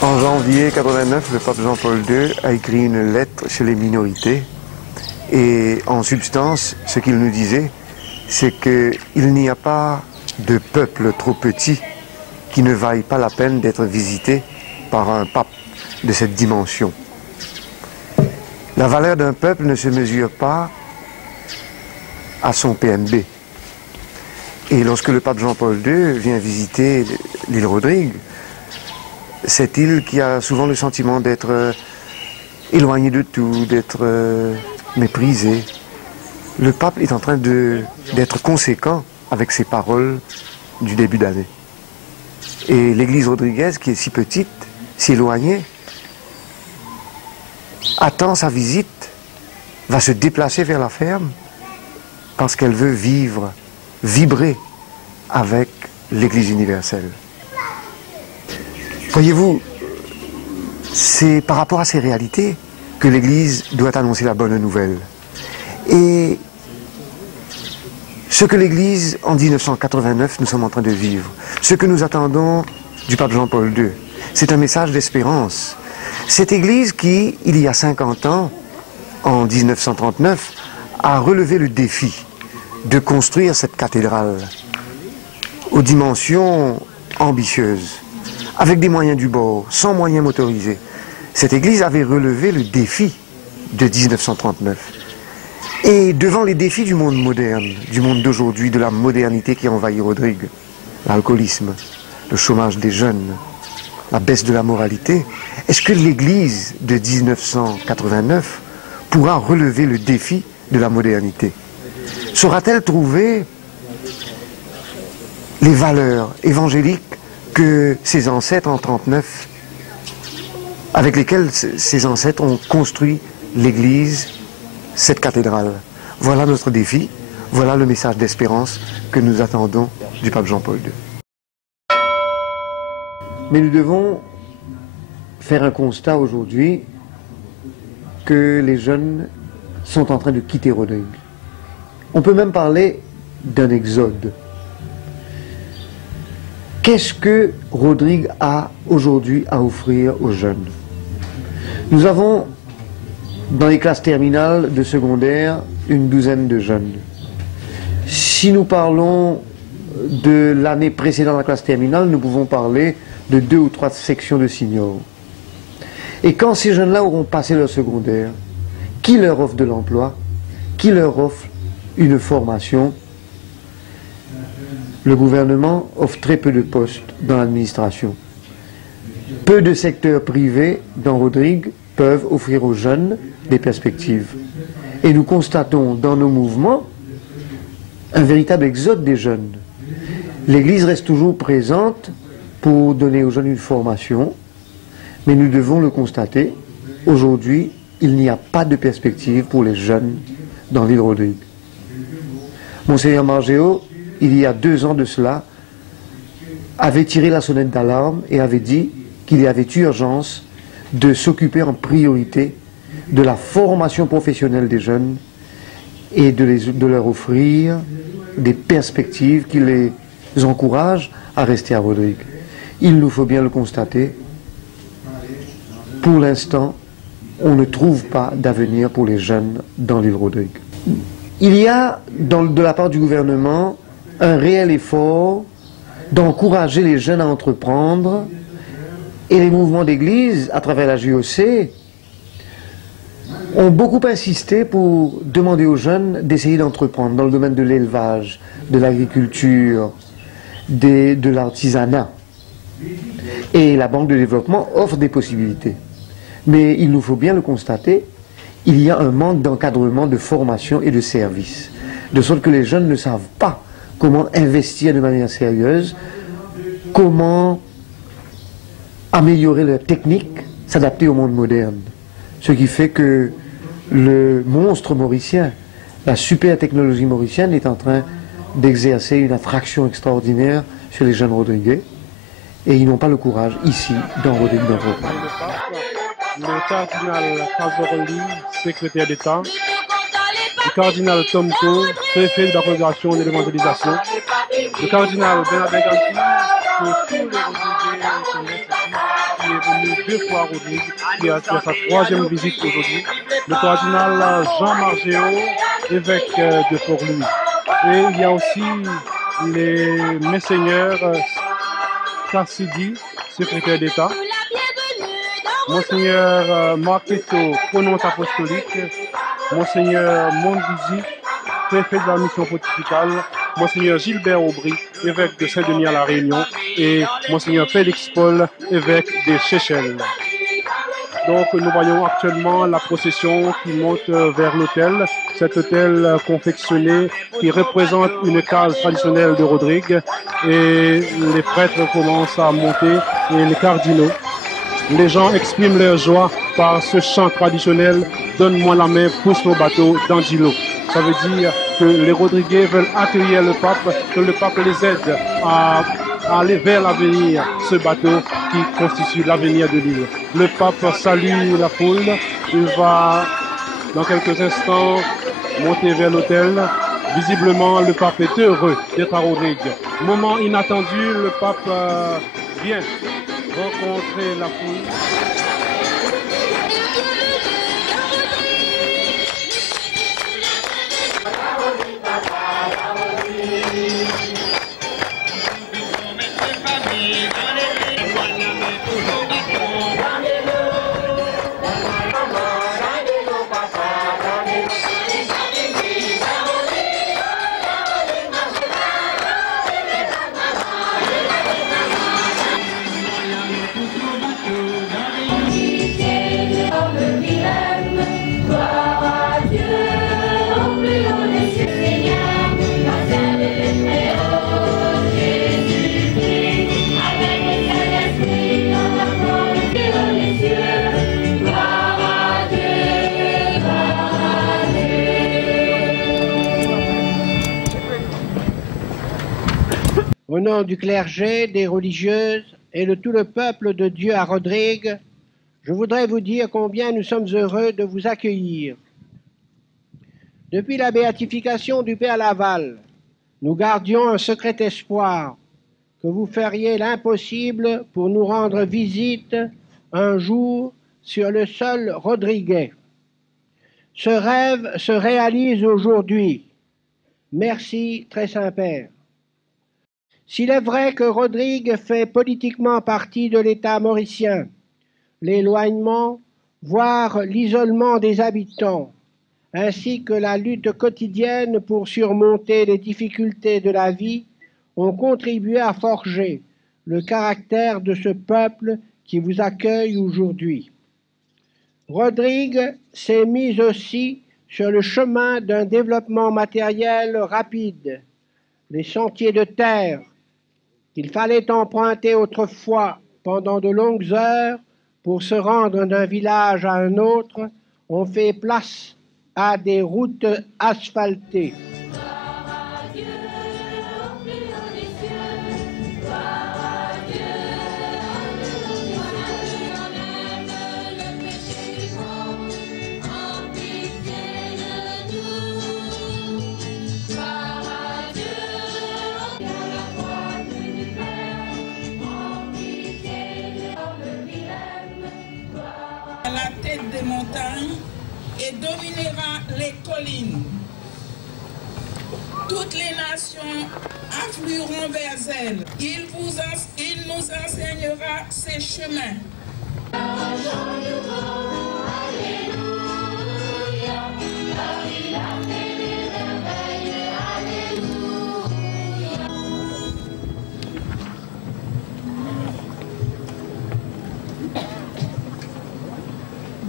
En janvier 89, le pape Jean-Paul II a écrit une lettre sur les minorités et en substance, ce qu'il nous disait, c'est qu'il n'y a pas de peuple trop petit qui ne vaille pas la peine d'être visité par un pape de cette dimension. La valeur d'un peuple ne se mesure pas à son PNB. Et lorsque le pape Jean-Paul II vient visiter l'île Rodrigue, cette île qui a souvent le sentiment d'être éloignée de tout, d'être méprisée, le pape est en train d'être conséquent avec ses paroles du début d'année. Et l'église rodriguaise, qui est si petite, si éloignée, attend sa visite, va se déplacer vers la ferme parce qu'elle veut vivre, vibrer avec l'église universelle. Voyez-vous, c'est par rapport à ces réalités que l'église doit annoncer la bonne nouvelle. Et ce que l'église, en 1989, nous sommes en train de vivre, ce que nous attendons du pape Jean-Paul II, c'est un message d'espérance. Cette église qui, il y a 50 ans, en 1939, a relevé le défi de construire cette cathédrale aux dimensions ambitieuses, avec des moyens du bord, sans moyens motorisés. Cette église avait relevé le défi de 1939. Et devant les défis du monde moderne, du monde d'aujourd'hui, de la modernité qui envahit Rodrigue, l'alcoolisme, le chômage des jeunes, la baisse de la moralité, est-ce que l'église de 1989 pourra relever le défi de la modernité? Saura-t-elle trouver les valeurs évangéliques que ses ancêtres en 1939, avec lesquels ses ancêtres ont construit l'église, cette cathédrale? Voilà notre défi, voilà le message d'espérance que nous attendons du pape Jean-Paul II. Mais nous devons faire un constat aujourd'hui que les jeunes sont en train de quitter Rodrigue. On peut même parler d'un exode. Qu'est-ce que Rodrigue a aujourd'hui à offrir aux jeunes? Nous avons dans les classes terminales de secondaire une douzaine de jeunes. Si nous parlons de l'année précédente la classe terminale, nous pouvons parler de 2 ou 3 sections de seniors. Et quand ces jeunes-là auront passé leur secondaire, qui leur offre de l'emploi? Qui leur offre une formation? Le gouvernement offre très peu de postes dans l'administration. Peu de secteurs privés dans Rodrigue peuvent offrir aux jeunes des perspectives. Et nous constatons dans nos mouvements un véritable exode des jeunes. L'Église reste toujours présente pour donner aux jeunes une formation, mais nous devons le constater, aujourd'hui, il n'y a pas de perspective pour les jeunes dans l'île Rodrigue. Monseigneur Margéo, il y a 2 ans de cela, avait tiré la sonnette d'alarme et avait dit qu'il y avait urgence de s'occuper en priorité de la formation professionnelle des jeunes et de leur offrir des perspectives qui les encouragent à rester à Rodrigue. Il nous faut bien le constater, pour l'instant, on ne trouve pas d'avenir pour les jeunes dans l'île Rodrigue. Il y a, de la part du gouvernement, un réel effort d'encourager les jeunes à entreprendre, et les mouvements d'église, à travers la JOC, ont beaucoup insisté pour demander aux jeunes d'essayer d'entreprendre dans le domaine de l'élevage, de l'agriculture, de l'artisanat. Et la Banque de développement offre des possibilités. Mais il nous faut bien le constater, il y a un manque d'encadrement, de formation et de service. De sorte que les jeunes ne savent pas comment investir de manière sérieuse, comment améliorer leur technique, s'adapter au monde moderne. Ce qui fait que le monstre mauricien, la super technologie mauricienne est en train d'exercer une attraction extraordinaire sur les jeunes rodriguais. Et ils n'ont pas le courage, ici, dans Rodrigue d'entreprendre. Le cardinal Cazoroli, secrétaire d'État, le cardinal Tomko, préfet de la congrégation de l'évangélisation, le cardinal Bernardin Ganti, que tous les Rodriguais connaissent ici, qui est venu 2 fois à Rodrigue, qui a fait sa 3e visite aujourd'hui, le cardinal Jean Margéo, évêque de Port-Louis. Et il y a aussi les messeigneurs Cassidi, secrétaire d'État, Monseigneur Marqueto, prononce apostolique, Monseigneur Mondisi, préfet de la mission pontificale, Monseigneur Gilbert Aubry, évêque de Saint-Denis à La Réunion, et Monseigneur Félix Paul, évêque des Seychelles. Donc nous voyons actuellement la procession qui monte vers l'autel, cet autel confectionné qui représente une case traditionnelle de Rodrigue, et les prêtres commencent à monter et les cardinaux. Les gens expriment leur joie par ce chant traditionnel « Donne-moi la main, pousse mon bateau dans l'îlot ». Ça veut dire que les Rodriguais veulent accueillir le pape, que le pape les aide à aller vers l'avenir, ce bateau qui constitue l'avenir de l'île. Le pape salue la foule, il va dans quelques instants monter vers l'autel. Visiblement, le pape est heureux d'être à Rodrigue. Moment inattendu, le pape vient rencontrer la foule. Au nom du clergé, des religieuses et de tout le peuple de Dieu à Rodrigue, je voudrais vous dire combien nous sommes heureux de vous accueillir. Depuis la béatification du Père Laval, nous gardions un secret espoir que vous feriez l'impossible pour nous rendre visite un jour sur le sol rodriguais. Ce rêve se réalise aujourd'hui. Merci, Très Saint-Père. S'il est vrai que Rodrigue fait politiquement partie de l'État mauricien, l'éloignement, voire l'isolement des habitants, ainsi que la lutte quotidienne pour surmonter les difficultés de la vie, ont contribué à forger le caractère de ce peuple qui vous accueille aujourd'hui. Rodrigue s'est mis aussi sur le chemin d'un développement matériel rapide. Les sentiers de terre qu'il fallait emprunter autrefois pendant de longues heures pour se rendre d'un village à un autre ont fait place à des routes asphaltées. À la tête des montagnes et dominera les collines. Toutes les nations afflueront vers elle. Il nous enseignera ses chemins.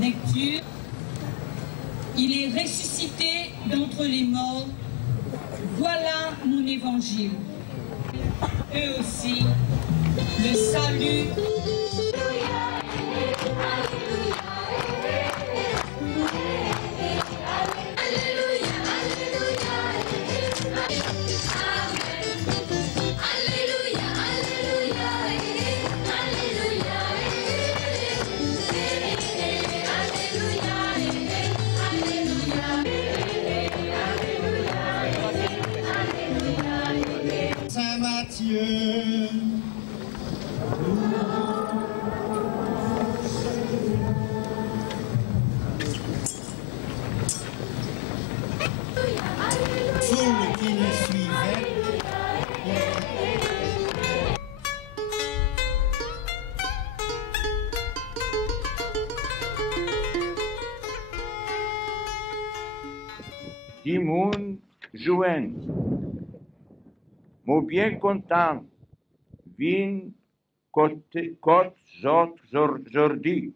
Lecture. Il est ressuscité d'entre les morts. Voilà mon évangile. Eux aussi, le salut. Mathieu. Foule qui les suivait. Timoun Jouen, mo bien content, vin côte zot jordi,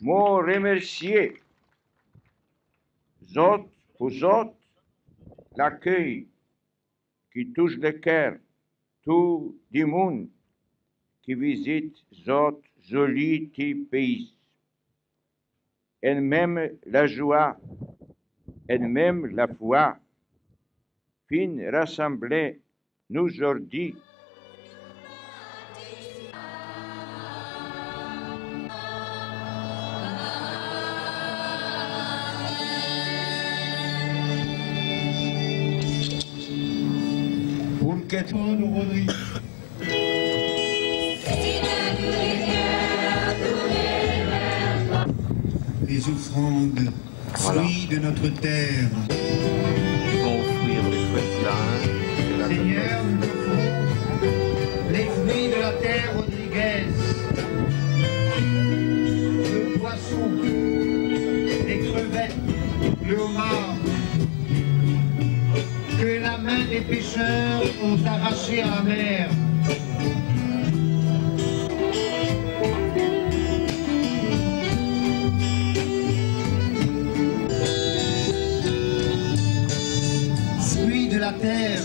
mo remercier, zot pour zot, l'accueil qui touche le cœur, tout le monde qui visite zot joli petit pays, et même la joie, et même la foi, fin rassemblés nous aujourd'hui. Les offrandes, fruits de notre terre. Ils vont offrir les fruits de la Seigneur, nous offrons les fruits de la terre Rodriguez, le poisson, les crevettes, le homard, que la main des pêcheurs ont arraché à la mer. Fruits de la terre.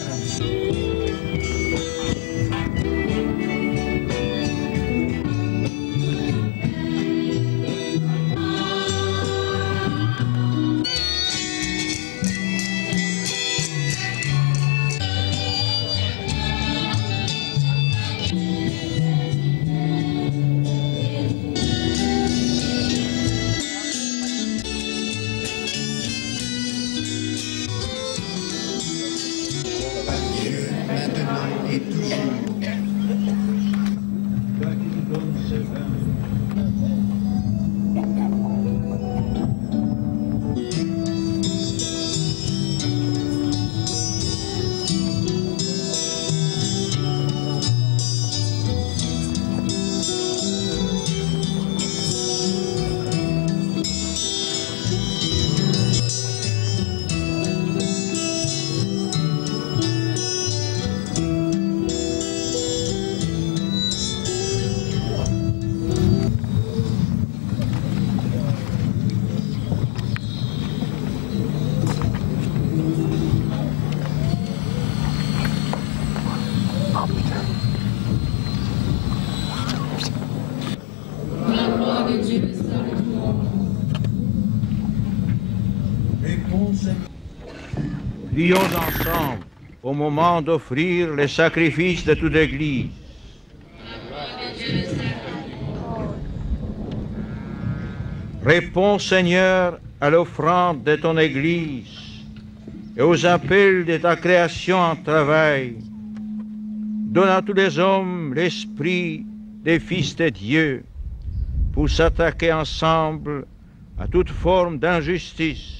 Maintenant et toujours. Prions ensemble au moment d'offrir les sacrifices de toute l'Église. Réponds, Seigneur, à l'offrande de ton Église et aux appels de ta création en travail. Donne à tous les hommes l'esprit des fils de Dieu pour s'attaquer ensemble à toute forme d'injustice.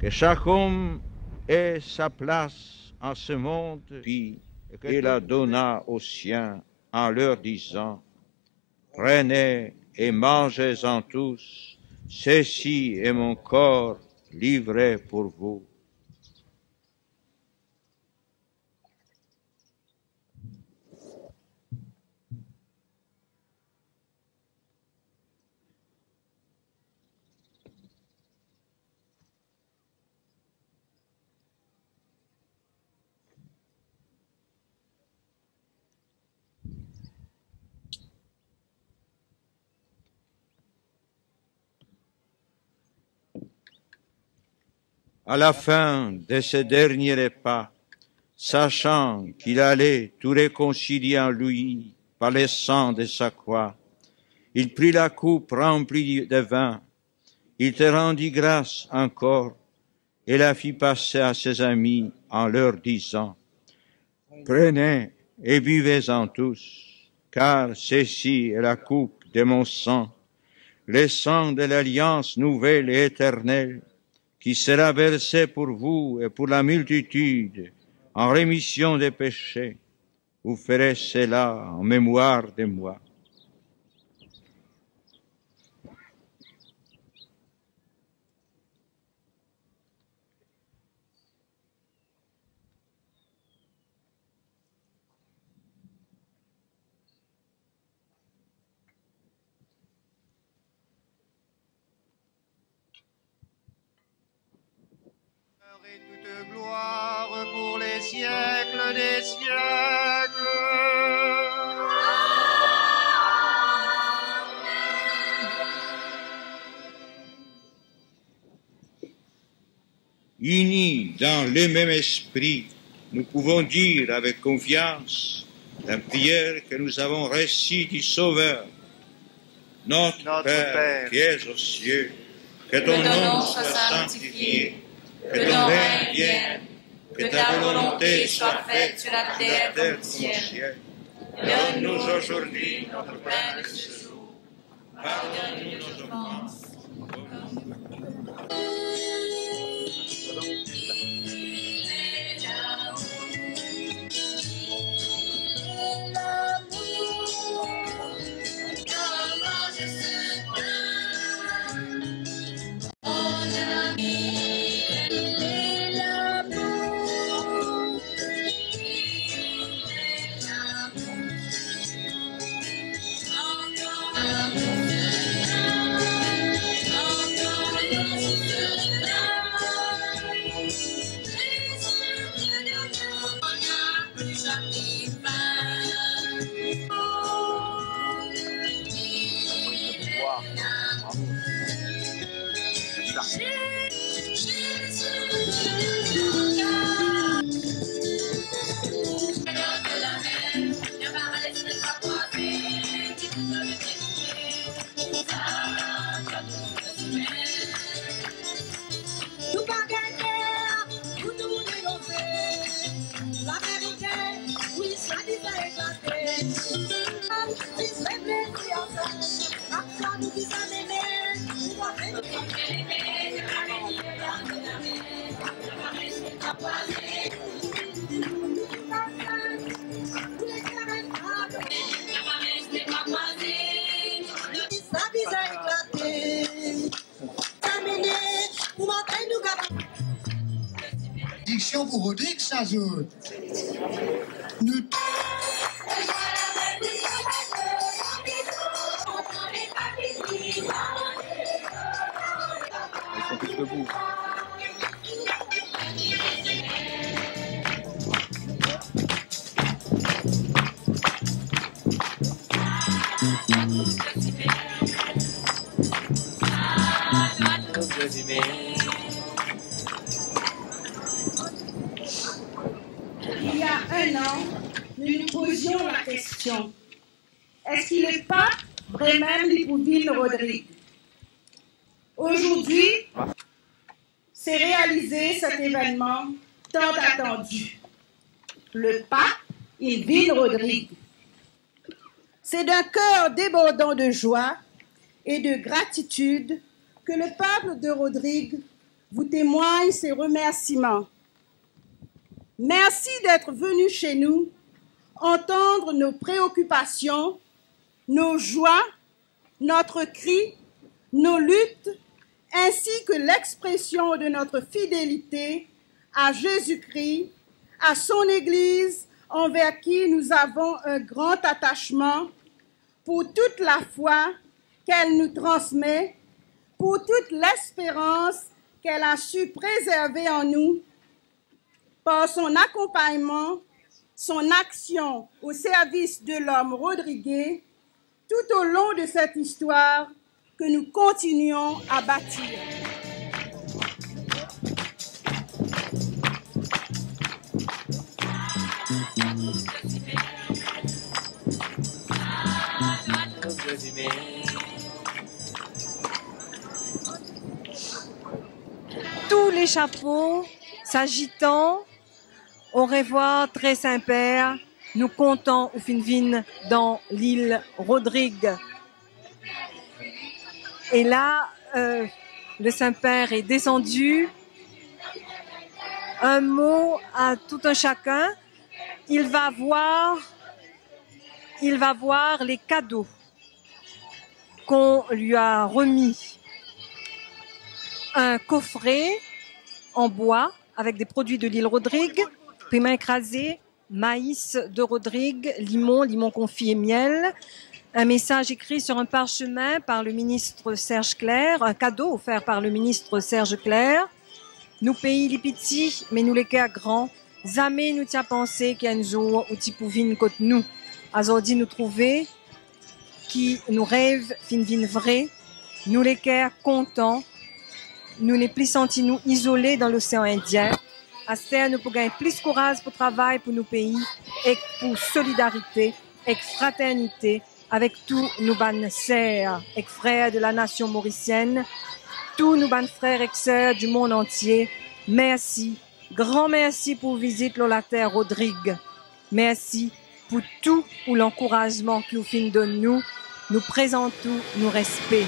Que chaque homme ait sa place en ce monde, puis et la donna aux siens en leur disant: prenez et mangez-en tous, ceci est mon corps livré pour vous. À la fin de ce dernier repas, sachant qu'il allait tout réconcilier en lui par le sang de sa croix, il prit la coupe remplie de vin, il te rendit grâce encore et la fit passer à ses amis en leur disant: Prenez et buvez-en tous, car ceci est la coupe de mon sang, le sang de l'alliance nouvelle et éternelle, qui sera versé pour vous et pour la multitude en rémission des péchés. Vous ferez cela en mémoire de moi. Et toute gloire pour les siècles des siècles. Unis dans le même esprit, nous pouvons dire avec confiance la prière que nous avons reçue du Sauveur. Notre Père qui es aux cieux, que ton nom soit sanctifié, que ton règne vienne, que ta volonté soit faite sur la terre comme au ciel. Donne-nous aujourd'hui notre pain de ce jour. Pardonne-nous nos offenses. Diction pour Rodrigue Sazoud. Nous... Ils sont tous debout. Il y a un an, nous nous posions la question, est-ce qu'il n'est pas vraiment Lipouville Rodrigue? Aujourd'hui, c'est réalisé cet événement tant attendu. Le pape Yves Rodrigue. C'est d'un cœur débordant de joie et de gratitude que le peuple de Rodrigue vous témoigne ses remerciements. Merci d'être venu chez nous, entendre nos préoccupations, nos joies, notre cri, nos luttes, ainsi que l'expression de notre fidélité à Jésus-Christ, à son Église, envers qui nous avons un grand attachement, pour toute la foi qu'elle nous transmet, pour toute l'espérance qu'elle a su préserver en nous, par son accompagnement, son action au service de l'homme rodriguais, tout au long de cette histoire que nous continuons à bâtir. Tous les chapeaux s'agitant Au revoir, très Saint-Père. Nous comptons au Finvin dans l'île Rodrigue. Et là, le Saint-Père est descendu. Un mot à tout un chacun. Il va voir les cadeaux qu'on lui a remis. Un coffret en bois avec des produits de l'île Rodrigue, paiement écrasé, maïs de Rodrigue, limon confit et miel. Un message écrit sur un parchemin par le ministre Serge Clair, un cadeau offert par le ministre Serge Clair. Nous pays les petits, mais nous les cœurs grands. Jamais nous t'y a pensé qu'il y a une jour où tu pouvais côté nous. Aujourd'hui nous trouver, qui nous rêve, fin vrai. Nous les cœurs contents. Nous n'est plus sentis nous isolés dans l'océan Indien. À ce nous pouvons gagner plus courage pour travail pour nos pays et pour solidarité et fraternité avec tous nos ban sœurs et frères de la nation mauricienne, tous nos ban frères et sœurs du monde entier. Merci, grand merci pour visite la terre Rodrigue. Merci pour tout ou l'encouragement qui vous fin de nous. Nous présentons nos respects.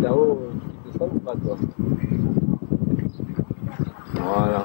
Là-haut, tu descends ou pas toi? Voilà.